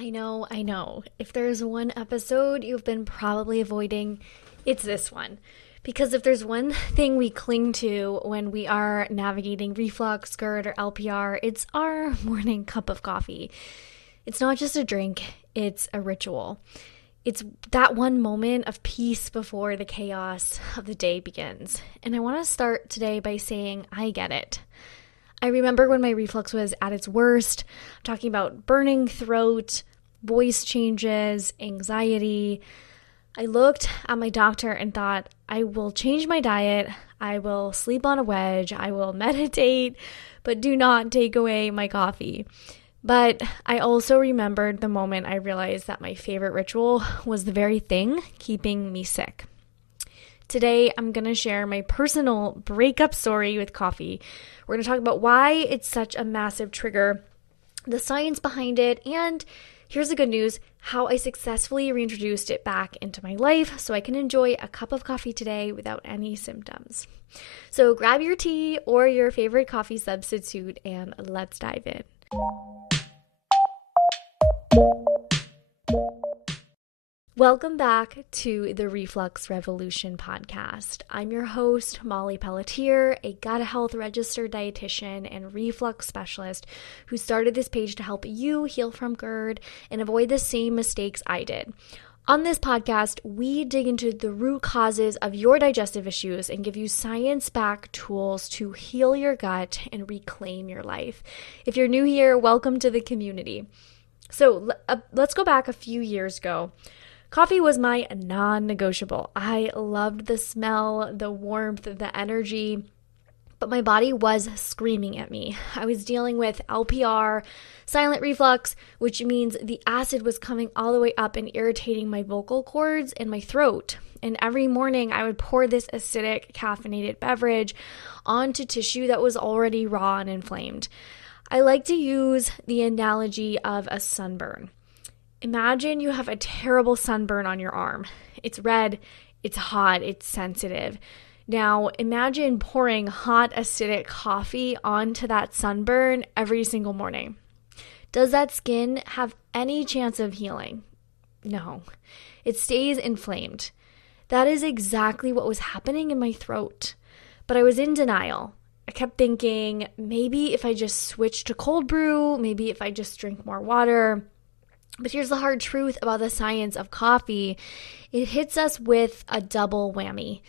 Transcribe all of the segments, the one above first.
I know. If there's one episode you've been probably avoiding, it's this one. Because if there's one thing we cling to when we are navigating reflux, GERD, or LPR, it's our morning cup of coffee. It's not just a drink, it's a ritual. It's that one moment of peace before the chaos of the day begins. And I want to start today by saying I get it. I remember when my reflux was at its worst, I'm talking about burning throat, voice changes, anxiety. I looked at my doctor and thought, I will change my diet, I will sleep on a wedge, I will meditate, but do not take away my coffee. But I also remembered the moment I realized that my favorite ritual was the very thing keeping me sick. Today, I'm going to share my personal breakup story with coffee. We're going to talk about why it's such a massive trigger, the science behind it, and here's the good news, how I successfully reintroduced it back into my life so I can enjoy a cup of coffee today without any symptoms. So grab your tea or your favorite coffee substitute and let's dive in. Welcome back to the Reflux Revolution podcast. I'm your host, Molly Pelletier, a gut health registered dietitian and reflux specialist who started this page to help you heal from GERD and avoid the same mistakes I did. On this podcast, we dig into the root causes of your digestive issues and give you science-backed tools to heal your gut and reclaim your life. If you're new here, welcome to the community. So let's go back a few years ago. Coffee was my non-negotiable. I loved the smell, the warmth, the energy, but my body was screaming at me. I was dealing with LPR, silent reflux, which means the acid was coming all the way up and irritating my vocal cords and my throat. And every morning I would pour this acidic caffeinated beverage onto tissue that was already raw and inflamed. I like to use the analogy of a sunburn. Imagine you have a terrible sunburn on your arm. It's red, it's hot, it's sensitive. Now, imagine pouring hot acidic coffee onto that sunburn every single morning. Does that skin have any chance of healing? No, it stays inflamed. That is exactly what was happening in my throat. But I was in denial. I kept thinking, maybe if I just switch to cold brew, maybe if I just drink more water. But here's the hard truth about the science of coffee. It hits us with a double whammy.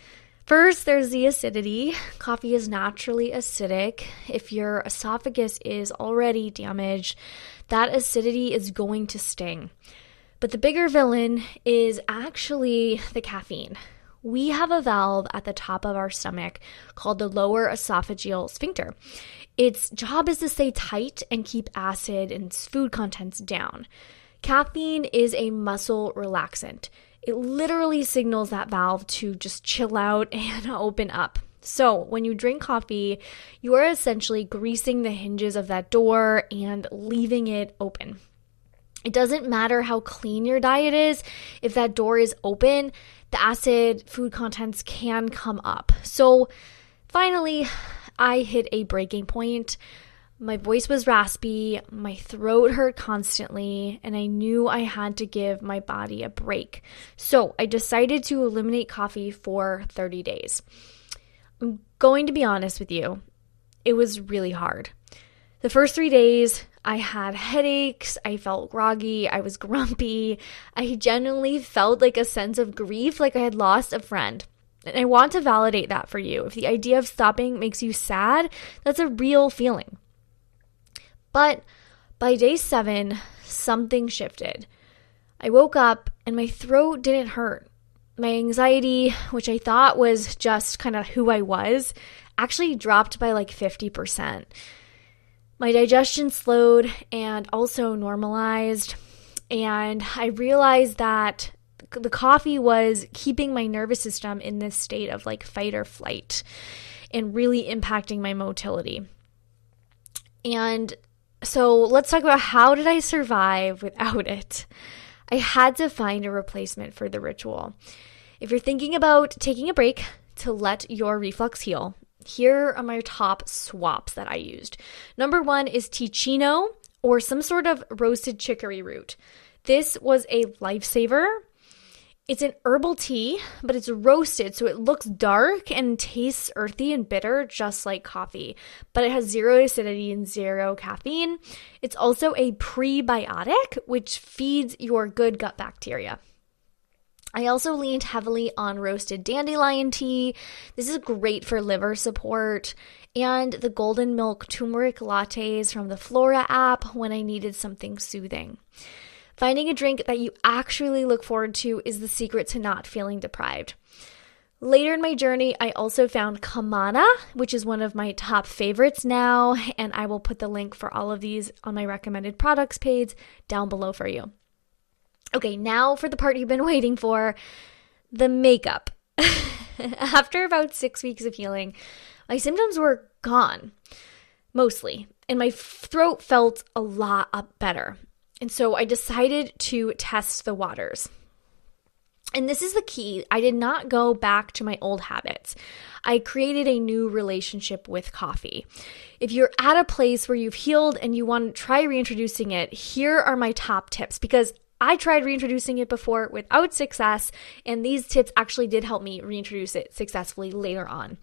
First, there's the acidity. Coffee is naturally acidic. If your esophagus is already damaged, that acidity is going to sting. But the bigger villain is actually the caffeine. We have a valve at the top of our stomach called the lower esophageal sphincter. Its job is to stay tight and keep acid and food contents down. Caffeine is a muscle relaxant. It literally signals that valve to just chill out and open up. So when you drink coffee, you are essentially greasing the hinges of that door and leaving it open. It doesn't matter how clean your diet is. If that door is open, the acid food contents can come up. So finally, I hit a breaking point. My voice was raspy, my throat hurt constantly, and I knew I had to give my body a break. So I decided to eliminate coffee for 30 days. I'm going to be honest with you, it was really hard. The first 3 days, I had headaches, I felt groggy, I was grumpy. I genuinely felt like a sense of grief, like I had lost a friend. And I want to validate that for you. If the idea of stopping makes you sad, that's a real feeling. But by day 7, something shifted. I woke up and my throat didn't hurt. My anxiety, which I thought was just kind of who I was, actually dropped by like 50%. My digestion slowed and also normalized. And I realized that the coffee was keeping my nervous system in this state of like fight or flight and really impacting my motility. And so let's talk about how did I survive without it? I had to find a replacement for the ritual. If you're thinking about taking a break to let your reflux heal, here are my top swaps that I used. Number 1 is Ticino or some sort of roasted chicory root. This was a lifesaver. It's an herbal tea, but it's roasted, so it looks dark and tastes earthy and bitter, just like coffee. But it has zero acidity and zero caffeine. It's also a prebiotic, which feeds your good gut bacteria. I also leaned heavily on roasted dandelion tea. This is great for liver support. And the golden milk turmeric lattes from the Flora app when I needed something soothing. Finding a drink that you actually look forward to is the secret to not feeling deprived. Later in my journey, I also found Kamana, which is one of my top favorites now, and I will put the link for all of these on my recommended products page down below for you. Okay, now for the part you've been waiting for, the makeup. After about 6 weeks of healing, my symptoms were gone, mostly, and my throat felt a lot better. And so I decided to test the waters. And this is the key. I did not go back to my old habits. I created a new relationship with coffee. If you're at a place where you've healed and you want to try reintroducing it, here are my top tips, because I tried reintroducing it before without success, and these tips actually did help me reintroduce it successfully later on.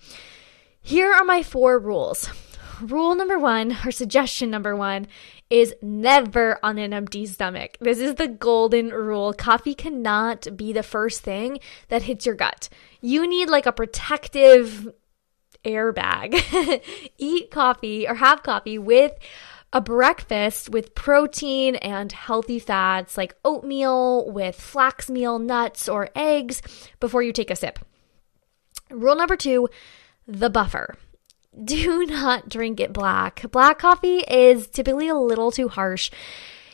Here are my 4 rules. Rule number 1, or suggestion number 1, is never on an empty stomach. This is the golden rule. Coffee cannot be the first thing that hits your gut. You need like a protective airbag. Eat coffee or have coffee with a breakfast with protein and healthy fats like oatmeal with flax meal, nuts, or eggs before you take a sip. Rule number 2, the buffer. Do not drink it black. Black coffee is typically a little too harsh.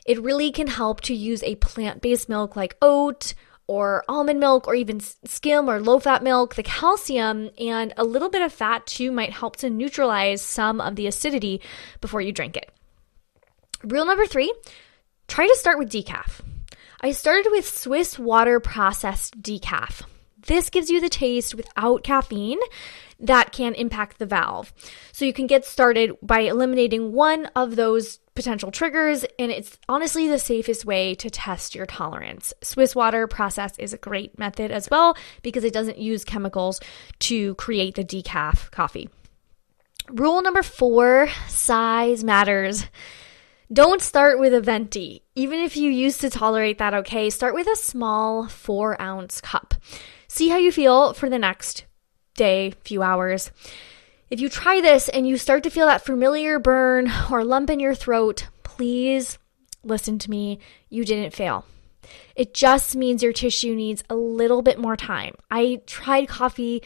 It really can help to use a plant-based milk like oat or almond milk or even skim or low-fat milk. The calcium and a little bit of fat too might help to neutralize some of the acidity before you drink it. Rule number 3, try to start with decaf. I started with Swiss water processed decaf. This gives you the taste without caffeine that can impact the valve. So you can get started by eliminating one of those potential triggers, and it's honestly the safest way to test your tolerance. Swiss water process is a great method as well because it doesn't use chemicals to create the decaf coffee. Rule number 4, size matters. Don't start with a venti. Even if you used to tolerate that, okay, start with a small 4-ounce cup. See how you feel for the next day, few hours. If you try this and you start to feel that familiar burn or lump in your throat, please listen to me. You didn't fail. It just means your tissue needs a little bit more time. I tried coffee,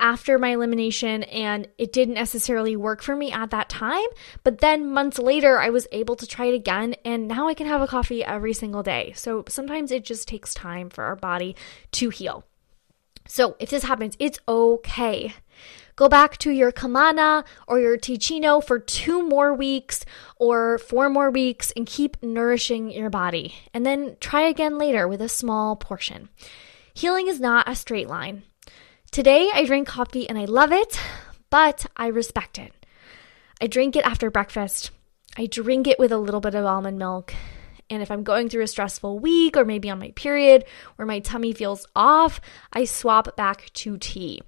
after my elimination, and it didn't necessarily work for me at that time. But then months later, I was able to try it again, and now I can have a coffee every single day. So sometimes it just takes time for our body to heal. So if this happens, it's okay. Go back to your Kamana or your Ticino for 2 more weeks or 4 more weeks and keep nourishing your body. And then try again later with a small portion. Healing is not a straight line. Today I drink coffee and I love it, but I respect it. I drink it after breakfast. I drink it with a little bit of almond milk. And if I'm going through a stressful week or maybe on my period where my tummy feels off, I swap back to tea.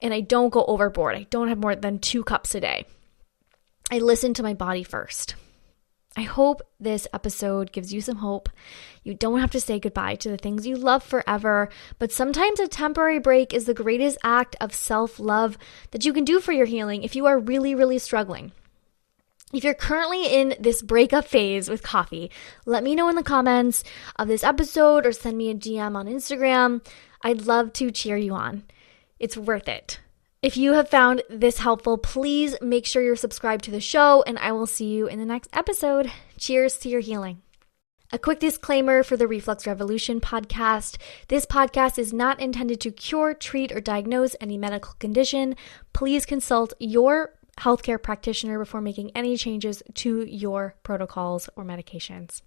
And I don't go overboard. I don't have more than 2 cups a day. I listen to my body first. I hope this episode gives you some hope. You don't have to say goodbye to the things you love forever, but sometimes a temporary break is the greatest act of self-love that you can do for your healing if you are really, really struggling. If you're currently in this breakup phase with coffee, let me know in the comments of this episode or send me a DM on Instagram. I'd love to cheer you on. It's worth it. If you have found this helpful, please make sure you're subscribed to the show, and I will see you in the next episode. Cheers to your healing. A quick disclaimer for the Reflux Revolution podcast. This podcast is not intended to cure, treat, or diagnose any medical condition. Please consult your healthcare practitioner before making any changes to your protocols or medications.